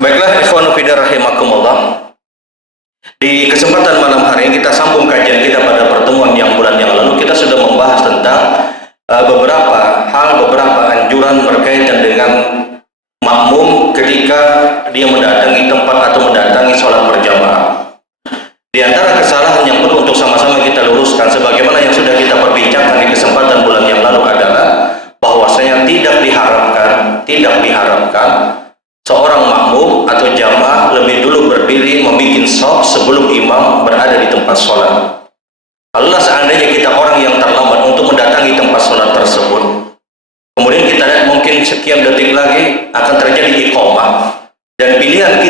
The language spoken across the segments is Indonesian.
Baiklah, ikhwan fillah rahimakumullah. Di kesempatan malam hari ini kita sambung kajian kita pada pertemuan yang bulan yang lalu. Kita sudah membahas tentang beberapa hal, beberapa anjuran berkaitan dengan makmum ketika dia mendatangi tempat atau mendatangi sholat berjamaah. Di antara kesalahan yang perlu untuk sama-sama kita luruskan, sebagaimana yang sudah kita perbincangkan di kesempatan bulan yang lalu, adalah bahwasanya tidak diharapkan seorang makmum atau jamaah lebih dulu berdiri membuat shaf sebelum imam berada di tempat sholat. Allah, seandainya kita orang yang terlambat untuk mendatangi tempat sholat tersebut, kemudian kita lihat mungkin sekian detik lagi akan terjadi iqamah, dan pilihan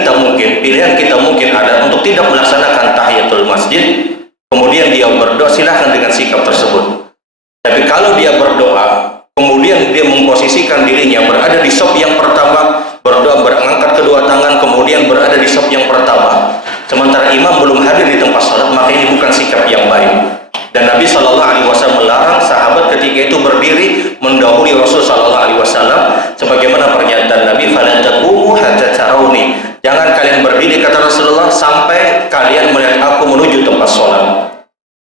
kita mungkin ada untuk tidak melaksanakan tahiyatul masjid, kemudian dia berdoa, silahkan dengan sikap tersebut. Tapi kalau dia berdoa, kemudian dia memposisikan dirinya berada di shaf yang pertama, berdoa mengangkat kedua tangan, kemudian berada di shaf yang pertama, sementara imam belum hadir di tempat salat, maka ini bukan sikap yang baik. Dan Nabi SAW melarang sahabat ketika itu berdiri mendahului Rasul SAW, sebagaimana pernyataan Nabi, "Fala taqumu hatta tarawni." Jangan kalian berdiri, kata Rasulullah, sampai kalian melihat aku menuju tempat salat.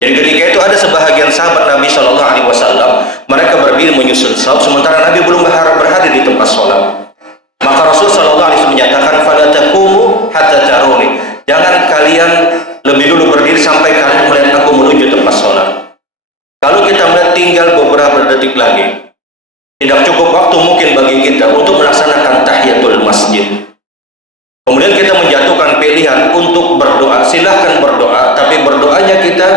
Jadi ketika itu ada sebahagian sahabat Nabi SAW, mereka berdiri menyusun shaf, sementara Nabi belum berhadir di tempat salat. Maka Rasul SAW menyatakan, "Fala taqumu hatta tarawni." Jangan kalian lebih dulu berdiri sampai kalian melihat aku menuju tempat sholat. Kalau kita melihat tinggal beberapa detik lagi, tidak cukup waktu mungkin bagi kita untuk melaksanakan tahiyatul masjid. Kemudian kita menjatuhkan pilihan untuk berdoa. Silahkan berdoa, tapi berdoanya kita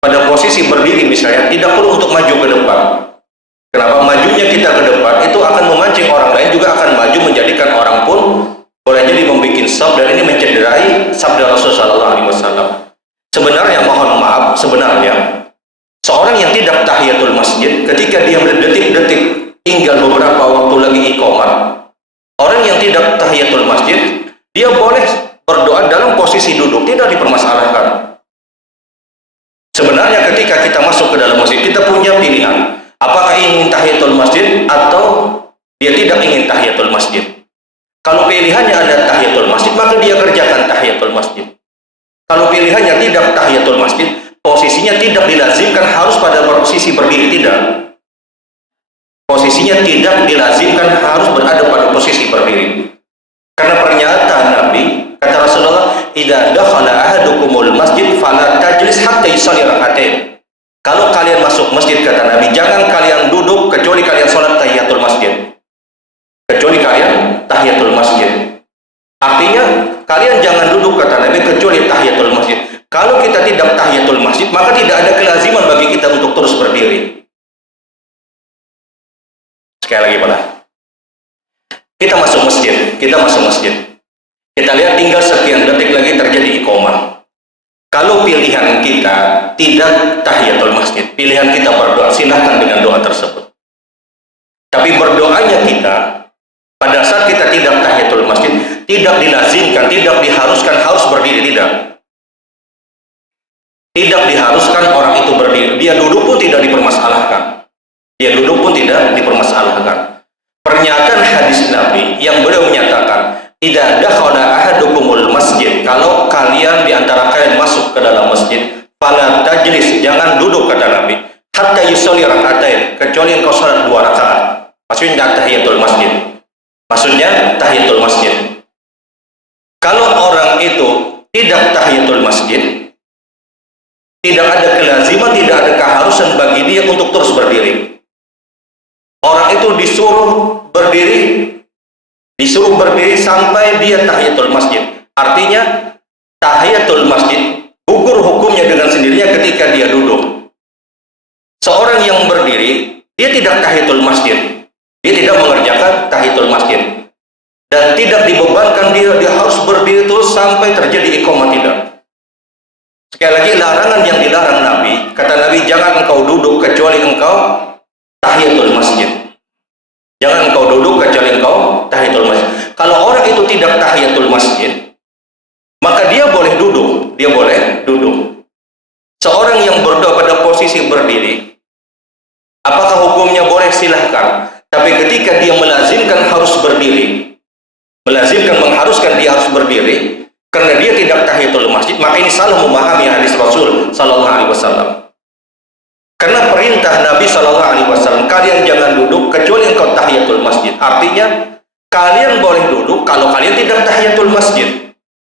pada posisi berdiri misalnya, tidak perlu untuk maju ke depan. Kenapa? Majunya kita ke depan itu akan memancing orang lain juga akan maju, menjadikan orang pun boleh jadi membuat shaf, dan ini mencederai sabda Rasulullah SAW. Sebenarnya, mohon maaf, sebenarnya seorang yang tidak tahiyatul masjid ketika dia detik-detik tinggal beberapa waktu lagi iqamah, orang yang tidak tahiyatul masjid, dia boleh berdoa dalam posisi duduk, tidak dipermasalahkan. Sebenarnya ketika kita masuk ke dalam masjid, kita punya pilihan, apakah ingin tahiyatul masjid atau dia tidak ingin tahiyatul masjid. Kalau pilihannya ada tahiyatul masjid, maka dia kerjakan tahiyatul masjid. Kalau pilihannya tidak tahiyatul masjid, posisinya tidak dilazimkan harus pada posisi berdiri, tidak. Posisinya tidak dilazimkan harus berada pada posisi berdiri. Karena pernyataan Nabi, kata Rasulullah, "Idza dakhala ahadukumul masjid fala tajlis hatta yusalli rak'atain." Kalau kalian masuk masjid, kata Nabi, jangan kalian duduk kecuali kalian sholat tahiyatul masjid. Kecuali kalian tahiyatul masjid. Artinya, kalian jangan duduk, kata Nabi, kecuali tahiyatul masjid. Kalau kita tidak tahiyatul masjid, maka tidak ada kelaziman bagi kita untuk terus berdiri. Sekali lagi, Pak. Kita masuk masjid. Kita lihat tinggal sekian detik lagi terjadi iqamah. Kalau pilihan kita tidak tahiyatul masjid, pilihan kita berdoa, silahkan dengan doa tersebut. Tapi berdoanya kita, pada saat kita tidak tahiyatul masjid, tidak dilazimkan, tidak diharuskan harus berdiri, tidak. Tidak diharuskan orang itu berdiri. Dia duduk pun tidak dipermasalahkan. Pernyataan hadis Nabi yang beliau menyatakan, "Idza dakhala ahadukumul masjid," kalau kalian di antara kalian masuk ke dalam masjid, fala tajlis, jangan duduk, kata Nabi, hatta yusalli rak'atain, kecuali engkau salat 2 rakaat. Maksudnya tahiyatul masjid. Kalau orang itu tidak tahiyatul masjid, tidak ada kelaziman, tidak ada keharusan bagi dia untuk terus berdiri. Orang itu disuruh berdiri sampai dia tahiyatul masjid. Artinya tahiyatul masjid gugur hukumnya dengan sendirinya ketika dia duduk. Seorang yang berdiri, dia tidak tahiyatul masjid. Dia tidak mengerjakan tahiyatul masjid. Dan tidak dibebankan dia harus berdiri terus sampai terjadi iqamah, tidak. Sekali lagi, larangan yang dilarang Nabi, kata Nabi, jangan engkau duduk kecuali engkau tahiyatul masjid. Jangan engkau duduk kecuali engkau tahiyatul masjid. Kalau orang itu tidak tahiyatul masjid, maka dia boleh duduk. Seorang yang berdoa pada posisi berdiri, apakah hukumnya boleh? Silahkan. Tapi ketika dia melazimkan harus berdiri, melazimkan mengharuskan diharuskan dia harus berdiri karena dia tidak tahiyatul masjid, maka ini salah memahami hadis Rasul sallallahu alaihi wasallam. Karena perintah Nabi sallallahu alaihi wasallam, kalian jangan duduk kecuali engkau tahiyatul masjid. Artinya kalian boleh duduk kalau kalian tidak tahiyatul masjid.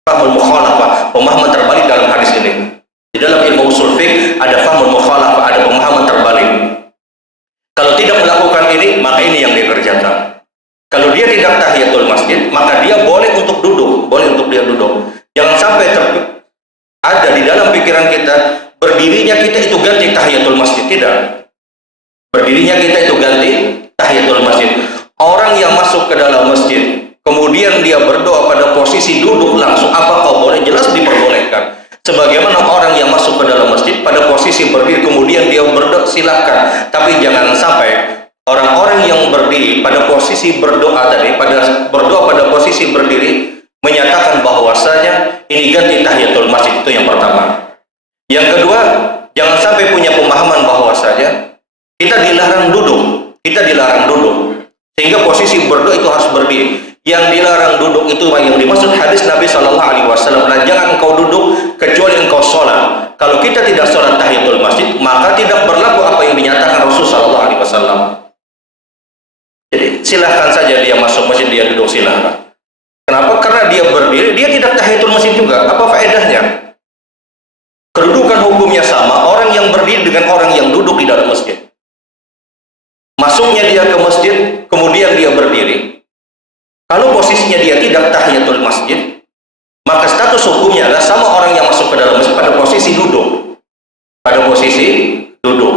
Fahmul mukhalafah, pemahaman terbalik dalam hadis ini. Di dalam ilmu usul fiqh ada fahmul mukhalafah, ada pemahaman terbalik. Kalau tidak melakukan ini, maka ini yang dikerjakan. Kalau dia tidak tahiyatul masjid, maka dia boleh untuk duduk, boleh untuk dia duduk. Jangan sampai ada di dalam pikiran kita, berdirinya kita itu ganti tahiyatul masjid. Tidak. Berdirinya kita itu ganti tahiyatul masjid. Orang yang masuk ke dalam masjid, kemudian dia berdoa pada posisi duduk langsung, apakah boleh? Jelas diperbolehkan. Sebagaimana orang yang masuk ke dalam masjid pada posisi berdiri, kemudian dia berdoa, silakan. Tapi jangan sampai orang-orang yang berdiri pada posisi berdoa tadi, berdoa pada posisi berdiri, menyatakan bahwasanya ini ganti tahiyatul masjid. Itu yang pertama. Yang kedua, jangan sampai punya pemahaman bahwasanya kita dilarang duduk, sehingga posisi berdoa itu harus berdiri. Yang dilarang duduk itu yang dimaksud hadis Nabi sallallahu alaihi wasallam, jangan engkau duduk kecuali engkau sholat. Kalau kita tidak sholat tahiyatul masjid, maka tidak berlaku apa yang dinyatakan Rasul sallallahu alaihi wasallam. Jadi silahkan saja dia masuk masjid, dia duduk, silahkan. Kenapa? Karena dia berdiri, dia tidak tahiyatul masjid juga. Apa faedahnya? Kedudukan hukumnya sama, orang yang berdiri dengan orang yang duduk di dalam masjid. Masuknya dia ke masjid, kemudian dia berdiri. Kalau posisinya dia tidak tahiyatul masjid, maka status hukumnya adalah sama orang yang masuk ke dalam masjid pada posisi duduk.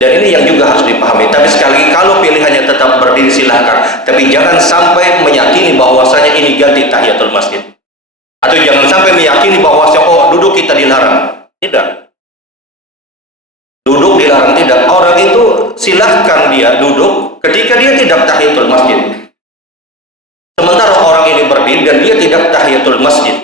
Dan ini yang juga harus dipahami. Tapi sekali lagi, kalau pilihannya tetap berdiri, silahkan. Tapi jangan sampai meyakini bahwasanya ini ganti tahiyatul masjid. Atau jangan sampai meyakini bahwasanya duduk kita dilarang. Tidak. Duduk dilarang tidak. Orang itu silahkan dia duduk ketika dia tidak tahiyatul masjid. Sementara orang ini berdiri dan dia tidak tahiyatul masjid.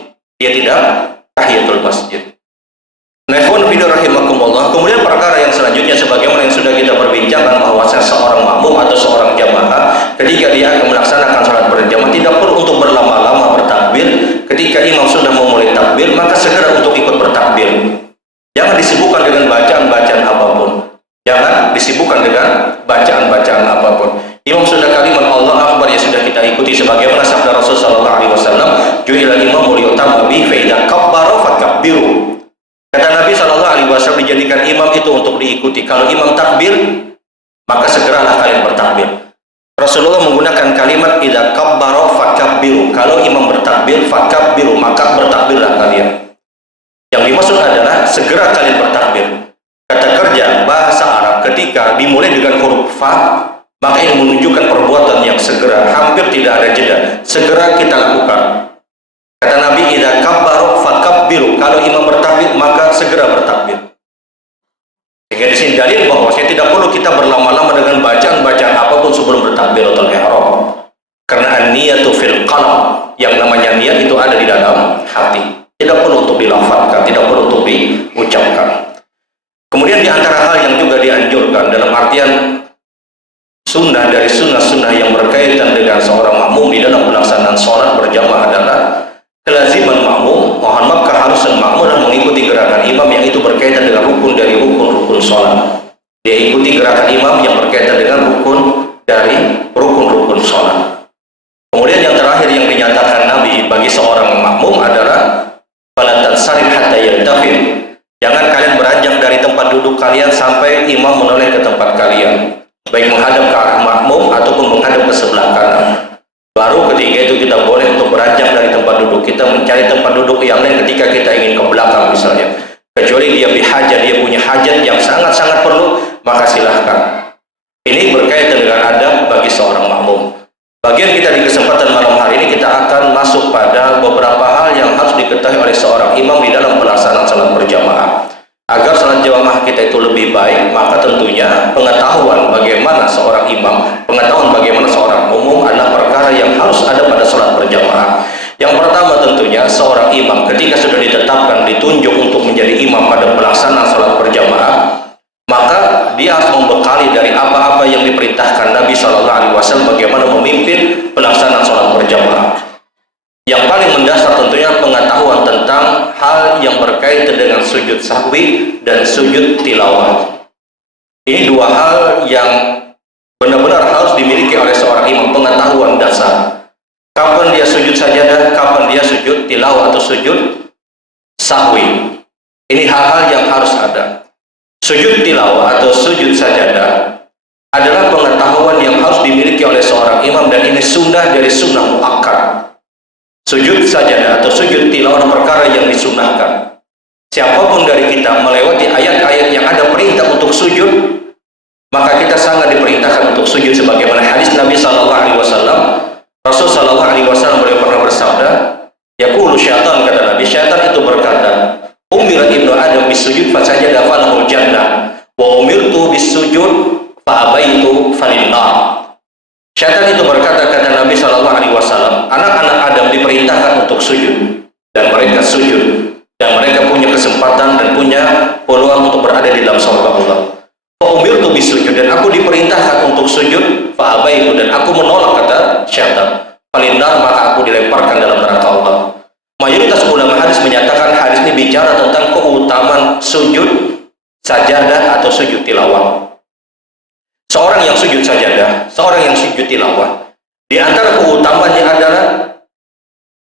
Nahfun fidur rahimakumullah. Kemudian perkara yang selanjutnya, sebagaimana yang sudah kita perbincangkan, bahwa seorang makmum atau seorang jamaah ketika dia akan melaksanakan salat berjamaah tidak perlu untuk berlama-lama bertakbir. Ketika imam sudah memulai takbir, maka segera untuk ikut bertakbir. Jangan disibukkan dengan bacaan-bacaan apapun. Imam sudah kalimat Allah Akbar, ya sudah kita ikuti sebagaimana sabda Rasul sallallahu alaihi wasallam, ju'ilal imamu liyutamma bihi fa idza kabbara fakabbiru. Kata Nabi sallallahu alaihi wasallam, dijadikan imam itu untuk diikuti. Kalau imam takbir, maka segeralah kalian bertakbir. Rasulullah menggunakan kalimat idza kabbara fakabbiru. Kalau imam bertakbir, fakabbiru, maka bertakbirlah kalian. Yang dimaksud adalah segera kalian bertakbir. Kata kerja bahasa Arab ketika dimulai dengan huruf fa, maka ini menunjukkan perbuatan yang segera, hampir tidak ada jeda. Segera kita lakukan. Kata Nabi, idza kabbaru fakabbiru. Kalau imam bertakbir, maka segera bertakbir. Sehingga di sini dalil bahwa tidak perlu kita berlama-lama dengan bacaan-bacaan apapun sebelum bertakbiratul ihram. Karena an-niyatu fil qalb. Yang namanya niat itu ada di dalam hati. Tidak perlu untuk dilafazkan, tidak perlu untuk diucapkan. Kemudian di antara hal yang juga dianjurkan dalam artian sunnah dari sunnah-sunnah yang berkaitan dengan seorang makmum di dalam pelaksanaan sholat berjamaah adalah kelaziman makmum, mohon maaf, keharusan makmum dan mengikuti gerakan imam yang itu berkaitan dengan rukun dari rukun-rukun sholat. Dia ikuti gerakan imam yang berkaitan dengan rukun dari rukun-rukun sholat. Kemudian yang terakhir yang dinyatakan Nabi bagi seorang makmum adalah fala tansarif hatta yaltafit. Jangan kalian beranjak dari tempat duduk kalian sampai imam menoleh ke tempat kalian, baik menghadap ke arah makmum ataupun menghadap ke sebelah kanan. Baru ketika itu kita boleh untuk beranjak dari tempat duduk. Kita mencari tempat duduk yang lain ketika kita ingin ke belakang misalnya. Kecuali dia bihajat, dia punya hajat yang sangat-sangat perlu, maka silahkan. Ini berkaitan dengan adab bagi seorang makmum. Bagian kita di kesempatan malam hari ini kita akan masuk pada beberapa hal yang harus diketahui oleh seorang imam di dalam pelaksanaan salat berjamaah. Agar salat jamaah kita itu lebih baik, maka tentunya pengetahuan bagaimana seorang imam, pengetahuan bagaimana seorang umum adalah perkara yang harus ada pada salat berjamaah. Yang pertama tentunya seorang imam ketika sudah ditetapkan, ditunjuk untuk menjadi imam pada pelaksanaan salat berjamaah, maka dia harus membekali dari apa-apa yang diperintahkan Nabi Shallallahu Alaihi Wasallam bagaimana memimpin pelaksanaan sholat berjamaah. Yang paling mendasar tentunya pengetahuan tentang hal yang berkaitan dengan sujud sahwi dan sujud tilawah. Ini dua hal yang benar-benar harus dimiliki oleh seorang imam, pengetahuan dasar. Kapan dia sujud sajadah, kapan dia sujud tilawah atau sujud sahwi. Ini hal-hal yang harus ada. Sujud tilawah atau sujud sajadah adalah pengetahuan yang harus dimiliki oleh seorang imam, dan ini sunnah dari sunnah muakkad. Sujud sajadah atau sujud tilawah perkara yang disunnahkan. Siapapun dari kita melewati ayat-ayat yang ada perintah untuk sujud, maka kita sangat diperintahkan untuk sujud, sebagaimana hadis Nabi SAW. Rasul SAW beliau pernah bersabda, yaqulu syaitan, kata Nabi, syaitan itu berkata, umira ibnu adam bisujud fasajada falahul jannah wa umirtu bisujud fa abaitu falinnar. Syaitan itu berkata, kata Nabi SAW, anak-anak Adam diperintahkan untuk sujud, dan mereka sujud, dan mereka punya kesempatan dan punya peluang untuk berada di dalam surga Allah. Fa umirtu bisujud, dan aku diperintahkan untuk sujud, fa abaitu, dan aku menolak, kata syaitan, falinnar, maka aku dilemparkan dalam neraka Allah. Mayoritas ulama hadis menyatakan hadis ini bicara tentang keutamaan sujud sajadah atau sujud tilawah. Seorang yang sujud sajadah, seorang yang sujud tilawah, di antara keutamaannya adalah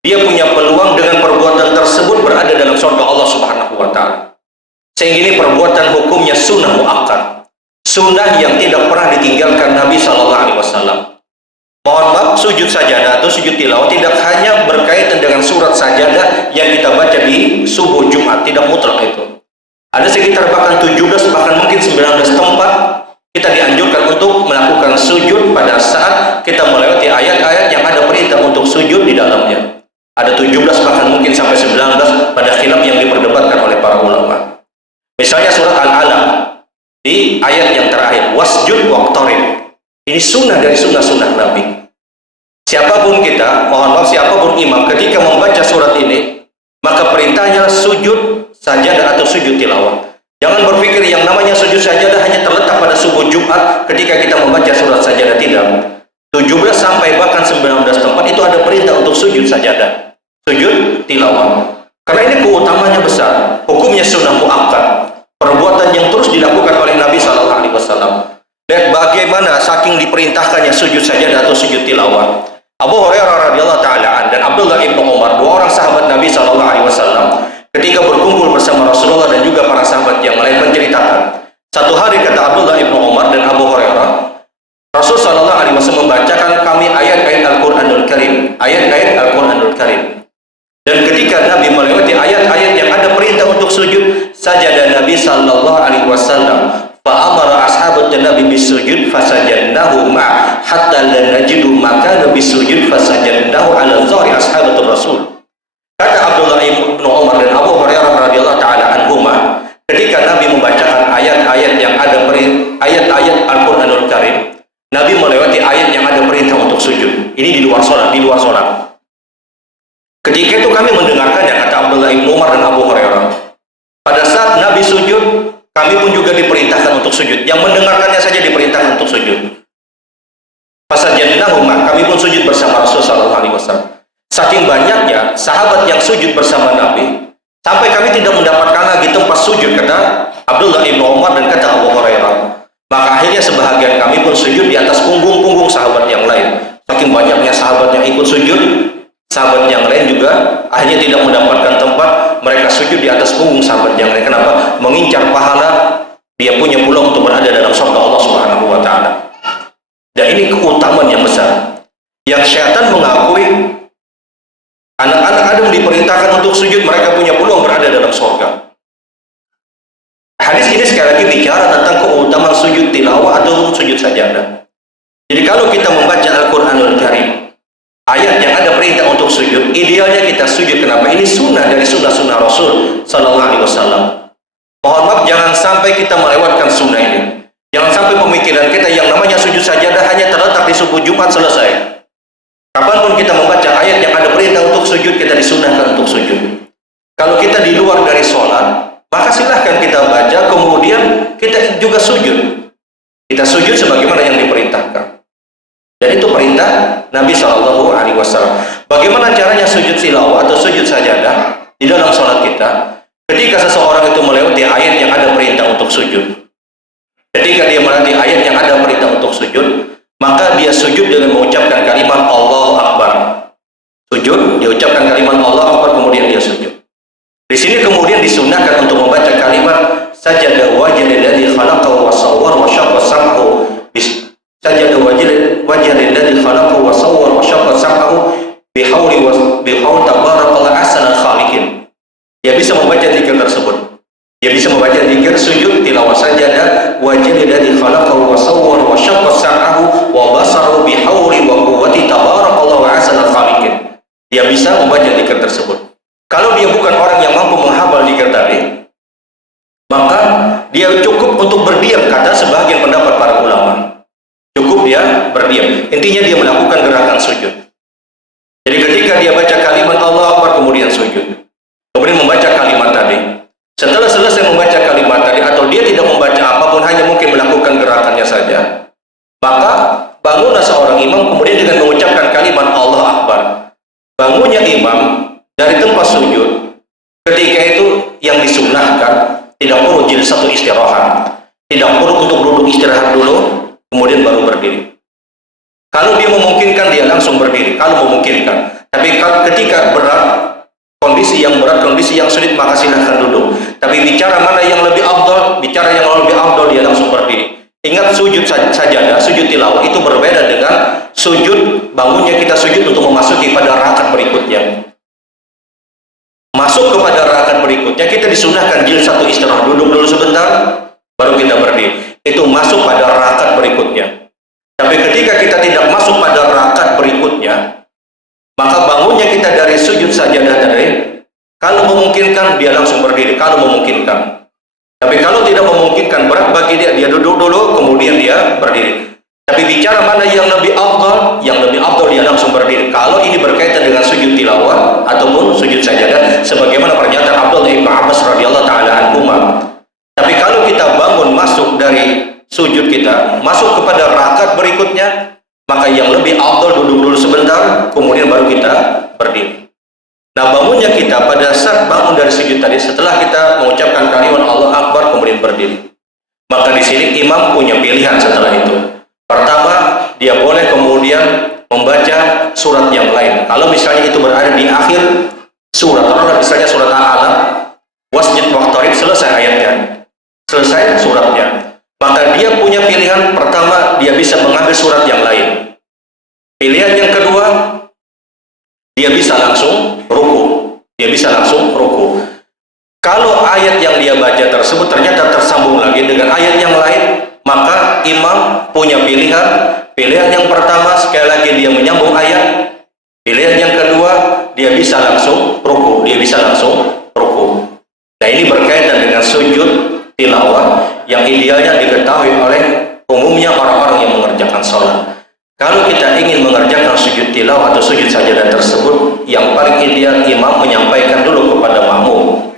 dia punya peluang dengan perbuatan tersebut berada dalam surga Allah Subhanahu wa Ta'ala. Sehingga ini perbuatan hukumnya sunnah muakkad, sunnah yang tidak pernah ditinggalkan Nabi SAW. Mohon maaf, sujud sajadah atau sujud tilawah tidak hanya berkaitan dengan surat sajadah yang kita baca di subuh Jumat, tidak mutlak itu. Ada sekitar bahkan 17, bahkan mungkin 19 tempat kita dianjurkan untuk melakukan sujud pada saat kita melewati ayat-ayat yang ada perintah untuk sujud di dalamnya. Ada 17 bahkan mungkin sampai 19 pada khilaf yang diperdebatkan oleh para ulama. Misalnya surat Al-Alaq di ayat yang terakhir, wasjud waqtarib. Ini sunnah dari sunnah-sunnah Nabi. Siapapun kita, mohon maaf, siapapun imam, ketika membaca surat ini, maka perintahnya sujud sajadah atau sujud tilawah. Jangan berpikir yang namanya sujud sajadah hanya terletak pada subuh Jumat ketika kita membaca surat sajadah, tidak. 17 sampai bahkan 19 tempat itu ada perintah untuk sujud sajadah, sujud tilawah. Karena ini keutamanya besar, hukumnya sunnah muakkad, perbuatan yang terus dilakukan oleh Nabi SAW. Lihat bagaimana saking diperintahkannya sujud sajadah atau sujud tilawah. Abu Hurairah radhiyallahu taala dan Abdullah ibnu Umar, dua orang sahabat Nabi SAW, ketika berkumpul bersama Rasulullah dan juga para sahabat yang lain, menceritakan satu hari, kata Abdullah ibnu Umar dan Abu Hurairah, Rasul SAW membacakan kami ayat-ayat Al-Quranul Karim, ayat-ayat Al-Quranul Karim. Dan ketika Nabi melewati ayat-ayat yang ada perintah untuk sujud, sajada Nabi SAW, fa'amara ashabat Nabi bisujud fasajadnahu ma' hatta la najidu makana bisujud fasajadnahu ala zahri ashabatul Rasul. Kata Abdullah ibnu Umar dan Abu Hurairah radhiyallahu taala anhuma, ketika Nabi membacakan ayat-ayat yang ada ayat-ayat Al-Qur'anul Karim, Nabi melewati ayat yang ada perintah untuk sujud. Ini di luar sholat, di luar sholat. Ketika itu kami mendengarkannya, kata Abdullah ibnu Umar dan Abu Hurairah. Pada saat Nabi sujud, kami pun juga diperintahkan untuk sujud. Yang mendengarkannya saja diperintahkan untuk sujud. Fasajadnahu ma', kami pun sujud bersama Rasulullah SAW. Saking banyaknya sahabat yang sujud bersama Nabi, sampai kami tidak mendapatkan lagi tempat sujud, kata Abdullah ibnu Umar dan kata Abu Hurairah. Maka akhirnya sebahagian kami pun sujud di atas punggung-punggung sahabat yang lain. Saking banyaknya sahabat yang ikut sujud, sahabat yang lain juga akhirnya tidak mendapatkan tempat, mereka sujud di atas punggung sahabat yang lain. Kenapa? Mengincar pahala, dia punya peluang untuk berada dalam surga Allah Subhanahu wa Ta'ala. Dan ini keutamaan yang besar, yang syaitan mengakui anak-anak Adam diperintahkan untuk sujud, mereka punya peluang berada dalam surga. Hadis ini sekali lagi bicara tentang keutamaan sujud tilawah atau sujud sajadah. Jadi kalau kita membaca Al-Quranul Karim, ayat yang ada perintah untuk sujud, idealnya kita sujud. Kenapa? Ini sunnah dari sunnah-sunnah Rasul Sallallahu Alaihi Wasallam. Mohon maaf, jangan sampai kita melewatkan sunnah ini. Jangan sampai pemikiran kita yang namanya sujud sajadah hanya terletak di subuh Jumat selesai. Kapanpun kita membaca ayat yang ada perintah untuk sujud, kita disunahkan untuk sujud. Kalau kita di luar dari sholat, maka silahkan kita baca, kemudian kita juga sujud. Kita sujud sebagaimana yang diperintahkan. Dan itu perintah Nabi Shallallahu Alaihi Wasallam. Bagaimana caranya sujud tilawah atau sujud sajadah di dalam sholat kita? Ketika seseorang itu melewati ayat yang ada perintah untuk sujud, ketika dia melewati ayat yang ada perintah untuk sujud, maka dia sujud dengan mengucapkan kalimat Allahu Akbar. Sujud, dia ucapkan kalimat Allahu Akbar, kemudian dia sujud. Di sini kemudian disunahkan untuk membaca kalimat sajada wajhal ladzi khalaqahu wa sawwara wa syaqqa sam'ahu. Sajada wajhal ladzi khalaqahu wa sawwara wa syaqqa sam'ahu bihauli tabarakallahu ahsanul khaliqin. Dia bisa membaca zikir tersebut. Dia bisa membaca zikir sujud tilawah sajada wajhal ladzi khalaqahu wa sawwara wa syaqqa sam'ahu wa basarahu bihauli wa quwwati tabarakallahu ahsanul khaliqin. Dia bisa membaca zikir tersebut. Kalau dia bukan orang yang mampu menghafal zikir tadi, maka dia cukup untuk berdiam, kata sebagian pendapat para ulama. Cukup dia berdiam. Intinya dia melakukan gerakan sujud. Jadi ketika dia baca kalimat Allah Akbar kemudian sujud, kemudian membaca kalimat tadi. Setelah selesai membaca kalimat tadi, atau dia tidak membaca apapun, hanya mungkin melakukan gerakannya saja, maka bangunlah seorang imam kemudian dengan mengucapkan kalimat Allah Akbar. Bangunnya imam dari tempat sujud ketika itu yang disunnahkan, tidak perlu jilsatul istirahat, tidak perlu untuk duduk istirahat dulu kemudian baru berdiri. Kalau dia memungkinkan, dia langsung berdiri kalau memungkinkan. Tapi ketika berat, kondisi yang berat, kondisi yang sulit, maka silahkan duduk. Tapi bicara mana yang lebih afdal, bicara yang lebih afdal, dia langsung berdiri. Ingat, sujud sajadah, sujud tilawah itu berbeda dengan sujud bangunnya kita sujud untuk memasuki pada rakaat berikutnya. Masuk kepada rakaat berikutnya, kita disunahkan jilsatul istirahat, duduk dulu sebentar, baru kita berdiri. Itu masuk pada rakaat berikutnya. Tapi ketika kita tidak masuk pada rakaat berikutnya, maka bangunnya kita dari sujud sajadah tadi, kalau memungkinkan dia langsung berdiri, kalau memungkinkan. Tapi kalau tidak memungkinkan, berat bagi dia, dia duduk dulu, kemudian dia berdiri. Tapi bicara mana yang lebih afdal, dia langsung berdiri. Kalau ini berkaitan dengan sujud tilawah ataupun sujud sajadah, sebagaimana pernyataan Abdullah bin Abbas radhiyallahu taala anhuma. Tapi kalau kita bangun masuk dari sujud kita, masuk kepada rakaat berikutnya, maka yang lebih afdal duduk dulu sebentar, kemudian baru kita berdiri. Nah, bangunnya kita pada saat bangun dari sujud tadi, setelah kita mengucapkan kalimat Allah Akbar kemudian berdiri. Maka di sini imam punya pilihan setelah itu. Pertama, dia boleh kemudian membaca surat yang lain. Kalau misalnya itu berada di akhir surat, atau misalnya surat Al-Alaq, wasjud waqtarib, selesai ayatnya, selesai suratnya, maka dia punya pilihan. Pertama, dia bisa mengambil surat yang lain. Pilihan yang kedua, dia bisa langsung ruku. Dia bisa langsung ruku. Kalau ayat yang dia baca tersebut ternyata tersambung lagi dengan ayat yang lain, maka imam punya pilihan. Pilihan yang pertama, sekali lagi dia menyambung ayat. Pilihan yang kedua, dia bisa langsung ruku. Dia bisa langsung ruku. Nah, ini berkaitan dengan sujud tilawah yang idealnya diketahui oleh umumnya orang-orang yang mengerjakan sholat. Kalau kita ingin mengerjakan sujud tilawah atau sujud sajadah tersebut, yang paling ideal imam menyampaikan dulu kepada makmum.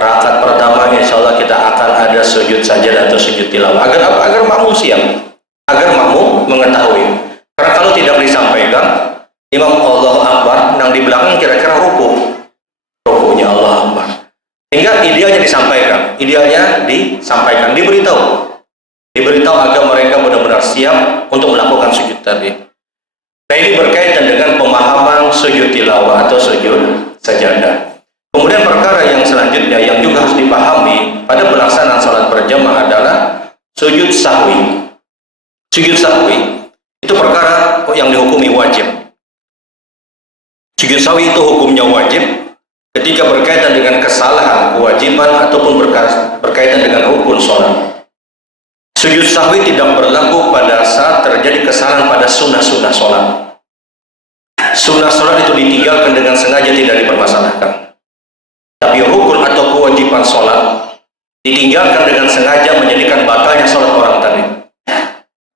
Rakaat pertama insya Allah kita akan ada sujud sajadah atau sujud tilawah. Agar apa? Agar makmum siap, agar makmum mengetahui. Karena kalau tidak disampaikan, imam Allah Akbar, yang di belakang kira-kira rukunya Allah Akbar. Hingga idealnya disampaikan, diberitahu agar mereka benar-benar siap untuk melakukan sujud tadi. Nah, ini berkaitan dengan pemahaman sujud tilawah atau sujud sajadah. Kemudian perkara yang selanjutnya yang juga harus dipahami pada pelaksanaan salat berjamaah adalah sujud sahwi. Sujud sahwi itu perkara yang dihukumi wajib. Sujud sahwi itu hukumnya wajib ketika berkaitan dengan kesalahan, kewajiban ataupun berkaitan dengan rukun salat. Sujud sahwi tidak berlaku pada saat terjadi kesalahan pada sunnah-sunnah salat. Sunnah salat itu ditinggalkan dengan sengaja, tidak dipermasalahkan. Tapi rukun atau kewajiban sholat ditinggalkan dengan sengaja menjadikan batalnya sholat orang tadi.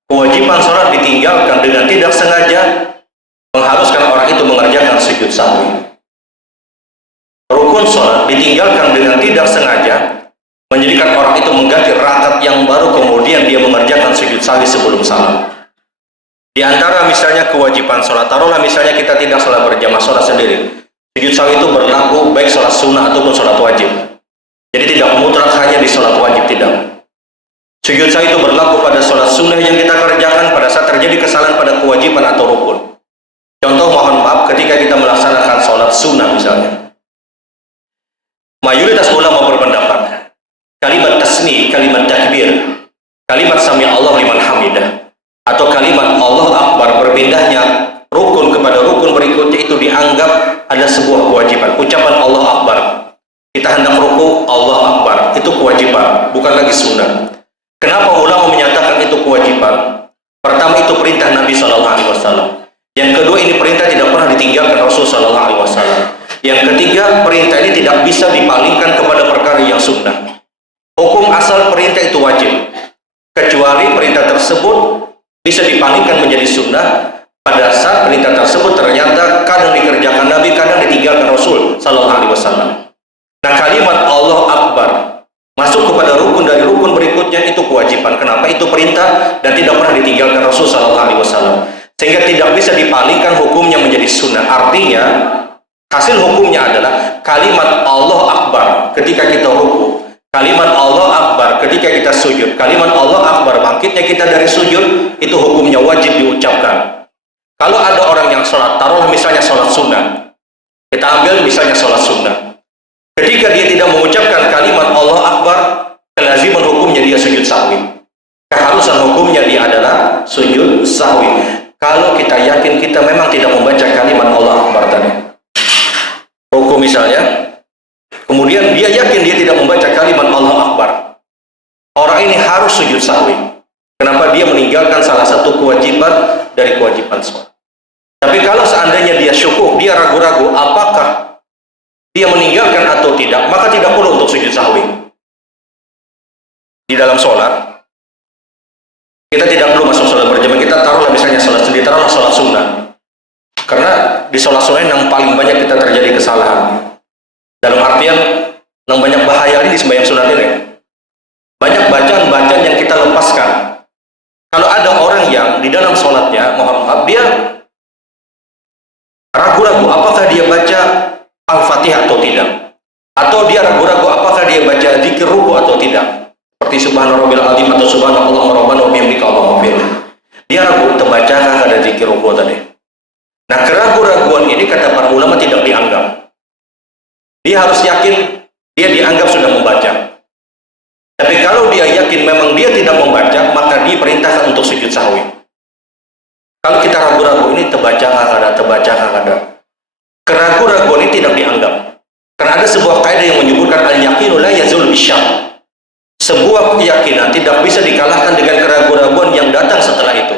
Kewajiban sholat ditinggalkan dengan tidak sengaja mengharuskan orang itu mengerjakan sujud sahwi. Rukun sholat ditinggalkan dengan tidak sengaja menjadikan orang itu mengganti rakaat yang baru kemudian dia mengerjakan sujud sahwi sebelum salam. Di antara misalnya kewajiban sholat, taruhlah misalnya kita tidak sholat berjamaah, sholat sendiri. Sujud sahwi itu berlaku baik sholat sunnah ataupun sholat wajib. Jadi tidak mutlak hanya di sholat wajib, tidak. Sujud sahwi itu berlaku pada sholat sunnah yang kita kerjakan pada saat terjadi kesalahan pada kewajiban atau rukun. Contoh, mohon maaf, ketika kita melaksanakan sholat sunnah misalnya, mayoritas ulama berpendapat kalimat tasmi, kalimat takbir, kalimat sami Allah liman hamidah, atau kalimat Allah Akbar, berpindahnya rukun kepada rukun berikutnya itu dianggap ada sebuah kewajiban. Ucapan Allah Akbar, kita hendak ruku, Allah Akbar, itu kewajiban, bukan lagi sunnah. Kenapa ulama menyatakan itu kewajiban? Pertama, itu perintah Nabi SAW. Yang kedua, ini perintah tidak pernah ditinggalkan Rasul SAW. Yang ketiga, perintah ini tidak bisa dipalingkan kepada perkara yang sunnah. Hukum asal perintah itu wajib, kecuali perintah tersebut bisa dipalingkan menjadi sunnah pada saat perintah tersebut ternyata kadang dikerjakan Nabi, kadang ditinggalkan Rasul SAW. Nah, kalimat Allah Akbar masuk kepada rukun dari rukun berikutnya itu kewajiban. Kenapa? Itu perintah dan tidak pernah ditinggalkan Rasul SAW. Sehingga tidak bisa dipalingkan hukumnya menjadi sunnah. Artinya, hasil hukumnya adalah kalimat Allah Akbar ketika kita ruku, kalimat Allah Akbar ketika kita sujud, kalimat Allah Akbar bangkitnya kita dari sujud, itu hukumnya wajib diucapkan. Kalau ada orang yang sholat, taruhlah misalnya sholat sunnah, kita ambil misalnya sholat sunnah, ketika dia tidak mengucapkan kalimat Allah Akbar, kelaziman hukumnya dia sujud sahwi. Keharusan hukumnya dia adalah sujud sahwi. Kalau kita yakin kita memang tidak membaca kalimat Allah Akbar tadi, ruku misalnya, kemudian dia yakin dia tidak membaca kalimat Allah Akbar, orang ini harus sujud sahwi. Kenapa? Dia meninggalkan salah satu kewajiban dari kewajiban sholat. Tapi kalau seandainya dia syukuk, dia ragu-ragu apakah dia meninggalkan atau tidak, maka tidak perlu untuk sujud sahwi. Di dalam sholat, kita tidak perlu masuk sholat berjamaah. Kita taruhlah misalnya sholat sendiri, taruhlah sholat sunnah. Karena di sholat sunnah yang paling banyak kita terjadi kesalahan. Dalam artian, yang banyak bahaya ini di sembahyang sunat ini. Banyak bacaan-bacaan yang kita lepaskan. Kalau ada orang yang di dalam sholatnya, mohon maaf, dia ragu-ragu apakah dia baca Al-Fatihah atau tidak. Atau dia ragu-ragu apakah dia baca zikir ruku atau tidak. Seperti Subhanallah azim atau Subhanallah rabbana wa bihamdika Allahumma ghfir. Dia ragu, terbacakah ada zikir ruku tadi. Nah, keraguan-raguan ini kata para ulama tidak dianggap. Dia harus yakin dia dianggap sudah membaca. Tapi kalau dia yakin memang dia tidak membaca, maka diperintahkan untuk sujud sahwi. Kalau kita ragu-ragu ini terbacakah ada. Keraguan-raguan ini tidak dianggap. Karena ada sebuah kaidah yang menyebutkan al-yaqinu la yazul bisyak. Sebuah keyakinan tidak bisa dikalahkan dengan keraguan-raguan yang datang setelah itu.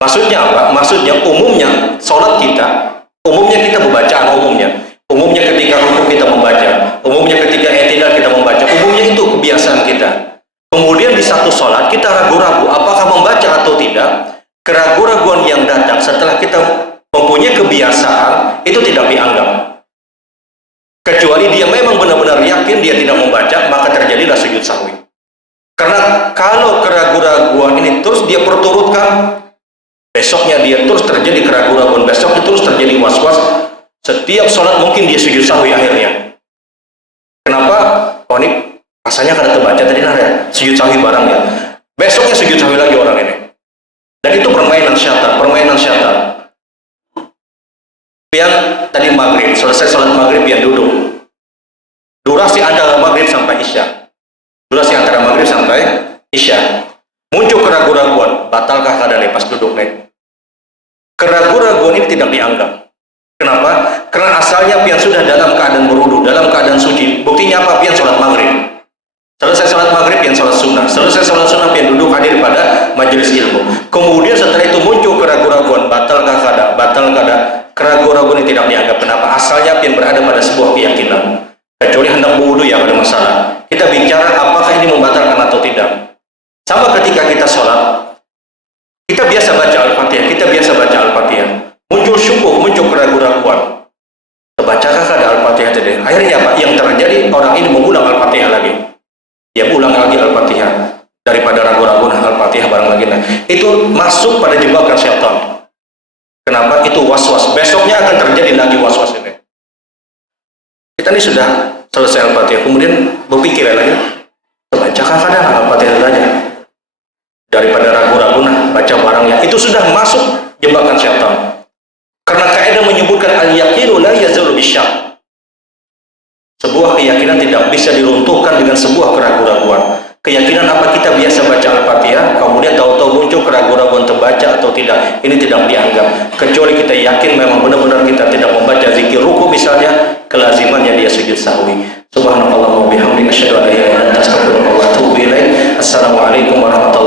Maksudnya apa? Maksudnya umumnya sholat kita, umumnya kita membacaan umumnya ketika rukuk kita membaca, umumnya ketika i'tidal kita membaca, umumnya itu kebiasaan kita. Kemudian di satu sholat kita ragu-ragu apakah membaca atau tidak. Keraguan-raguan yang datang setelah kita mempunyai kebiasaan itu tidak dianggap. Kecuali dia memang benar-benar yakin dia tidak membaca, maka terjadilah sujud sahwi. Karena kalau keraguan-raguan ini terus dia perturutkan, besoknya dia terus terjadi keraguan-raguan, besoknya terus terjadi was-was. Setiap sholat mungkin dia sujud sahwi akhirnya. Kenapa? Oh, ini rasanya kada terbaca tadi ya, sujud sahwi barang ya. Besoknya sujud sahwi lagi orang ini. Dan itu permainan syaitan. Pian tadi maghrib, selesai sholat maghrib pian duduk. Durasi antara maghrib sampai isya. Muncul keraguan-raguan, batalkah keadaan pas duduk nih? Keraguan-raguan ini tidak dianggap. Kenapa? Karena asalnya pian sudah dalam keadaan berwudu, dalam keadaan suci. Buktinya apa? Pian sholat maghrib. Selesai sholat maghrib, pian sholat sunnah. Selesai sholat sunnah, pian duduk hadir pada majelis ilmu. Kemudian setelah itu muncul keraguan-raguan, batalkah kada. Keraguan-raguan ini tidak dianggap. Kenapa? Asalnya pian berada pada sebuah keyakinan. Kecuali hendak berwudu ya ada masalah. Kita bicara apakah ini membatalkan atau tidak. Sama ketika kita sholat, kita biasa baca Al-Fatihah. Muncul syukur, muncul keraguan-raguan. Terbacakah ada Al-Fatihah tadi? Akhirnya apa? Yang terjadi, orang ini mengulang Al-Fatihah lagi. Dia ulang lagi Al-Fatihah. daripada ragu-ragu Al-Fatihah barang lagi. Nah, itu masuk pada jebakan syaitan. Kenapa? Itu was-was. Besoknya akan terjadi lagi was-was ini. Kita ini sudah selesai Al-Fatihah, kemudian berpikir lagi, baca kadang Al-Fatihah saja. Daripada ragu-ragu baca barangnya. Itu sudah masuk jebakan syaitan. Karena kaidah menyebutkan al-yaqinu la yazulu bisyak. Sebuah keyakinan tidak bisa diruntuhkan dengan sebuah keraguan-raguan. Keyakinan apa? Kita biasa baca Al-Fatihah, kemudian tahu-tahu muncul keraguan-raguan terbaca atau tidak. Ini tidak dianggap. Kecuali kita yakin memang benar-benar kita tidak membaca zikir ruku misalnya, kelazimannya dia sujud sahwi. Subhanallah wa bihamdihi asyhadu an la ilaha illa anta astaghfiruka wa atubu ilaik. Assalamualaikum warahmatullahi wabarakatuh.